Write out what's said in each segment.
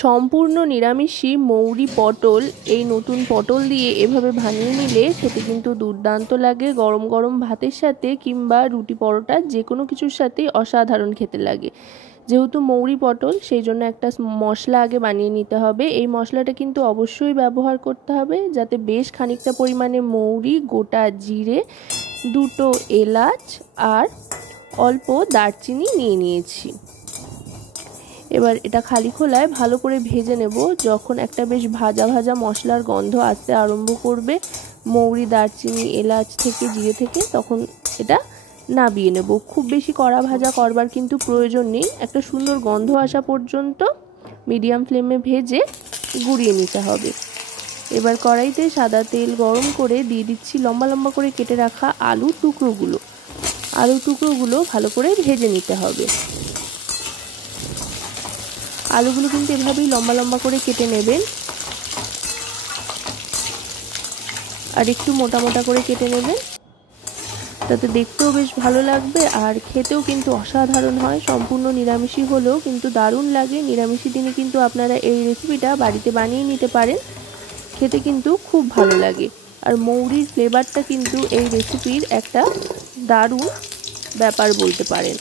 সম্পূর্ণ নিরামিষি মৌরি পটল এই নতুন পটল দিয়ে এভাবে বানিয়ে নিলে খেতে কিন্তু দুর্দান্ত লাগে। গরম গরম ভাতের সাথে কিংবা রুটি পরোটা যে কোনো কিছুর সাথেই অসাধারণ খেতে লাগে। যেহেতু মৌরি পটল সেই জন্য একটা মশলা আগে বানিয়ে নিতে হবে। এই মশলাটা কিন্তু অবশ্যই ব্যবহার করতে হবে, যাতে বেশ খানিকটা পরিমাণে মৌরি, গোটা জিরে, দুটো এলাচ আর অল্প দারচিনি নিয়ে নিয়েছি। এবার এটা খালি খোলায় ভালো করে ভেজে নেব। যখন একটা বেশ ভাজা ভাজা মশলার গন্ধ আসতে আরম্ভ করবে মৌরি, দারচিনি, এলাচ থেকে, জিরে থেকে, তখন এটা নামিয়ে নেব। খুব বেশি কড়া ভাজা করবার কিন্তু প্রয়োজন নেই। একটা সুন্দর গন্ধ আসা পর্যন্ত মিডিয়াম ফ্লেমে ভেজে গুঁড়িয়ে নিতে হবে। এবার কড়াইতে সাদা তেল গরম করে দিয়ে দিচ্ছি লম্বা লম্বা করে কেটে রাখা আলুর টুকরোগুলো। আলুর টুকরোগুলো ভালো করে ভেজে নিতে হবে। আলুগুলো কিন্তু এভাবেই লম্বা লম্বা করে কেটে নেবেন, আর একটু মোটা মোটা করে কেটে নেবেন, তাতে দেখতেও বেশ ভালো লাগবে আর খেতেও কিন্তু অসাধারণ হয়। সম্পূর্ণ নিরামিষই হলেও কিন্তু দারুণ লাগে। নিরামিষি দিনে কিন্তু আপনারা এই রেসিপিটা বাড়িতে বানিয়ে নিতে পারেন, খেতে কিন্তু খুব ভালো লাগে। আর মৌরির ফ্লেভারটা কিন্তু এই রেসিপির একটা দারুণ ব্যাপার বলতে পারেন।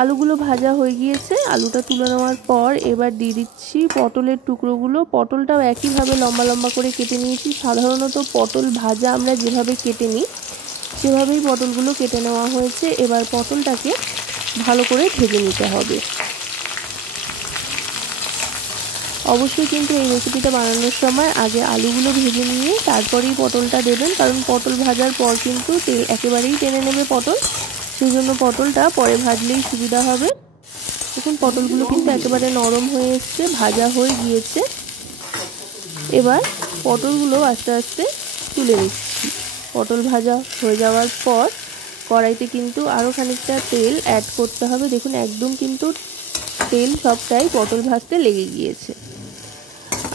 আলুগুলো ভাজা হয়ে গিয়েছে, আলুটা তুলে নেওয়ার পর এবার দিয়ে দিচ্ছি পটলের টুকরোগুলো। পটলটাও একইভাবে লম্বা লম্বা করে কেটে নিয়েছি। সাধারণত পটল ভাজা আমরা যেভাবে কেটে নিই সেভাবেই পটলগুলো কেটে নেওয়া হয়েছে। এবার পটলটাকে ভালো করে ভেজে নিতে হবে। অবশ্যই কিন্তু এই রেসিপিটা বানানোর সময় আগে আলুগুলো ভেজে নিয়ে তারপরেই পটলটা দেবেন, কারণ পটল ভাজার পর কিন্তু তেল একেবারেই টেনে নেবে পটল, সেই জন্য পটলটা পরে ভাজলেই সুবিধা হবে। দেখুন পটলগুলো কিন্তু একেবারে নরম হয়ে এসছে, ভাজা হয়ে গিয়েছে। এবার পটলগুলো আস্তে আস্তে তুলে নিচ্ছি। পটল ভাজা হয়ে যাওয়ার পর কড়াইতে কিন্তু আরও খানিকটা তেল অ্যাড করতে হবে। দেখুন একদম কিন্তু তেল সবটাই পটল ভাজতে লেগে গিয়েছে।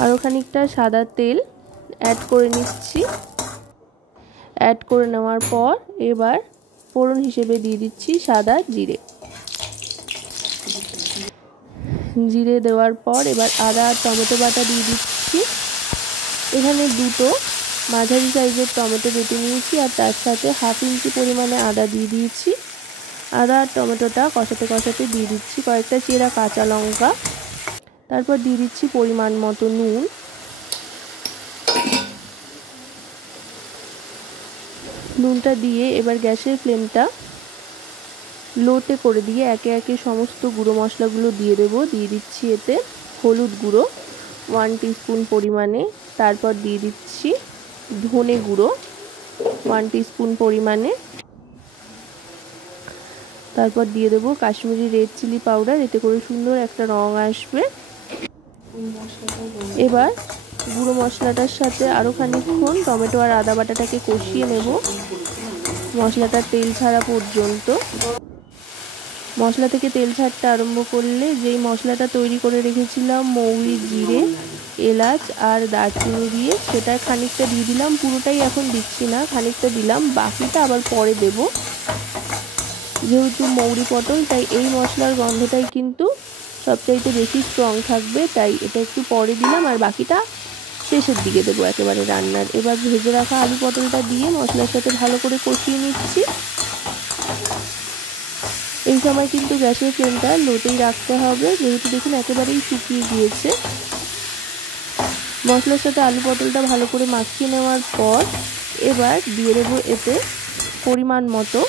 আরও খানিকটা সাদা তেল অ্যাড করে নিচ্ছি। অ্যাড করে নেওয়ার পর এবার ফোড়ন হিসেবে দিয়ে দিচ্ছি সাদা জিরে। জিরে দেওয়ার পর এবার আদা আর টমেটো বাটা দিয়ে দিচ্ছি। এখানে দুটো মাঝারি সাইজের টমেটো বেটে নিয়েছি আর তার সাথে 1/2 ইঞ্চি পরিমাণে আদা দিয়ে দিয়েছি। আদা আর টমেটোটা কষাতে কষাতে দিয়ে দিচ্ছি কয়েকটা চেরা কাঁচা লঙ্কা। তারপর দিয়ে দিচ্ছি পরিমাণ মতো নুন। নুনটা দিয়ে এবার গ্যাসের ফ্লেমটা লোতে করে দিয়ে একে একে সমস্ত গুঁড়ো মশলাগুলো দিয়ে দেবো। দিয়ে দিচ্ছি এতে হলুদ গুঁড়ো 1 টিস্পুন পরিমাণে, তারপর দিয়ে দিচ্ছি ধনে গুঁড়ো 1 টিস্পুন পরিমাণে, তারপর দিয়ে দেবো কাশ্মীরি রেড চিলি পাউডার, এতে করে সুন্দর একটা রং আসবে। এবার গুঁড়ো মশলাটার সাথে আরও খানিকক্ষণ টমেটো আর আদা বাটাটাকে কষিয়ে নেব মশলাটা তেল ছাড়া পর্যন্ত। মশলা থেকে তেল ছাড়তে আরম্ভ করলে যেই মশলাটা তৈরি করে রেখেছিলাম মৌরি, জিরে, এলাচ আর দারচিনি দিয়ে, সেটা খানিকটা দিয়ে দিলাম। পুরোটাই এখন দিচ্ছি না, খানিকটা দিলাম, বাকিটা আবার পরে দেব। যেহেতু মৌরি পটল তাই এই মশলার গন্ধটাই কিন্তু সবচাইতে বেশি স্ট্রং থাকবে, তাই এটা একটু পরে দিলাম আর বাকিটা শেষের দিকে দেবো একেবারে রান্নার। এবার ভেজে রাখা আলু পটলটা দিয়ে মশলার সাথে ভালো করে কষিয়ে নিচ্ছি। এই সময় কিন্তু গ্যাসের ফ্লেমটা লোতেই রাখতে হবে, যেহেতু দেখুন একেবারেই শুকিয়ে গিয়েছে। মশলার সাথে আলু পটলটা ভালো করে মাখিয়ে নেওয়ার পর এবার দিয়ে দেবো এতে পরিমাণ মতো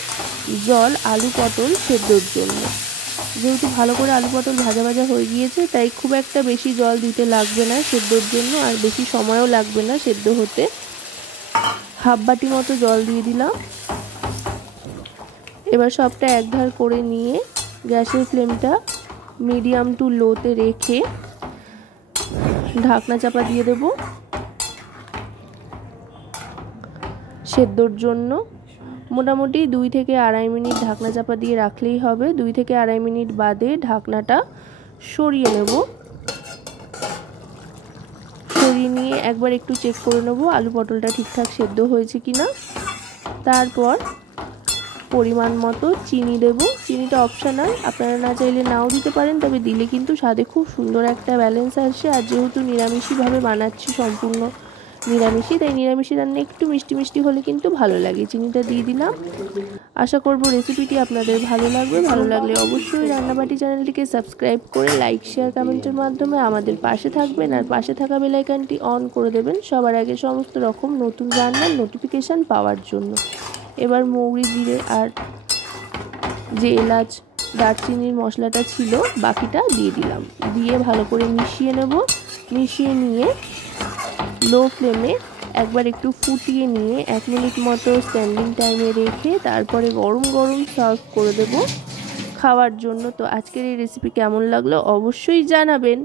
জল আলু পটল সেদ্ধর জন্য। যেহেতু ভালো করে আলু পটল ভাজা ভাজা হয়ে গিয়েছে তাই খুব একটা বেশি জল দিতে লাগবে না সেদ্ধর জন্য, আর বেশি সময়ও লাগবে না সেদ্ধ হতে। 1/2 বাটি মতো জল দিয়ে দিলাম। এবার সবটা একধার করে নিয়ে গ্যাসের ফ্লেমটা মিডিয়াম টু লোতে রেখে ঢাকনা চাপা দিয়ে দেব সেদ্ধর জন্য। মোটামুটি 2 থেকে 2.5 মিনিট ঢাকনা চাপা দিয়ে রাখলেই হবে। 2 থেকে 2.5 মিনিট বাদে ঢাকনাটা সরিয়ে নেব। সরিয়ে নিয়ে একবার একটু চেক করে নেব আলু পটলটা ঠিকঠাক সেদ্ধ হয়েছে কিনা। তারপর পরিমাণ মতো চিনি দেব। চিনিটা অপশনাল, আপনারা না চাইলে নাও দিতে পারেন, তবে দিলে কিন্তু স্বাদে খুব সুন্দর একটা ব্যালেন্স আসে। আর যেহেতু নিরামিষিভাবে বানাচ্ছি, সম্পূর্ণ নিরামিষি, তাই নিরামিষি রান্না একটু মিষ্টি মিষ্টি হলে কিন্তু ভালো লাগে। চিনিটা দিয়ে দিলাম। আশা করব রেসিপিটি আপনাদের ভালো লাগবে। ভালো লাগলে অবশ্যই রান্নাবাটি চ্যানেলটিকে সাবস্ক্রাইব করে লাইক শেয়ার কমেন্টের মাধ্যমে আমাদের পাশে থাকবেন, আর পাশে থাকা বেল আইকনটি অন করে দেবেন সবার আগে সমস্ত রকম নতুন রান্নার নোটিফিকেশান পাওয়ার জন্য। এবার মৌরি, জিরে আর যে এলাচ দারচিনির মশলাটা ছিল বাকিটা দিয়ে দিলাম। দিয়ে ভালো করে মিশিয়ে নেব। মিশিয়ে নিয়ে লো ফ্লেমে একবার একটু ফুটিয়ে নিয়ে 1 মিনিট মতো স্ট্যান্ডিং টাইমে রেখে তারপরে গরম গরম সার্ভ করে দেব খাওয়ার জন্য। তো আজকের এই রেসিপি কেমন লাগলো অবশ্যই জানাবেন।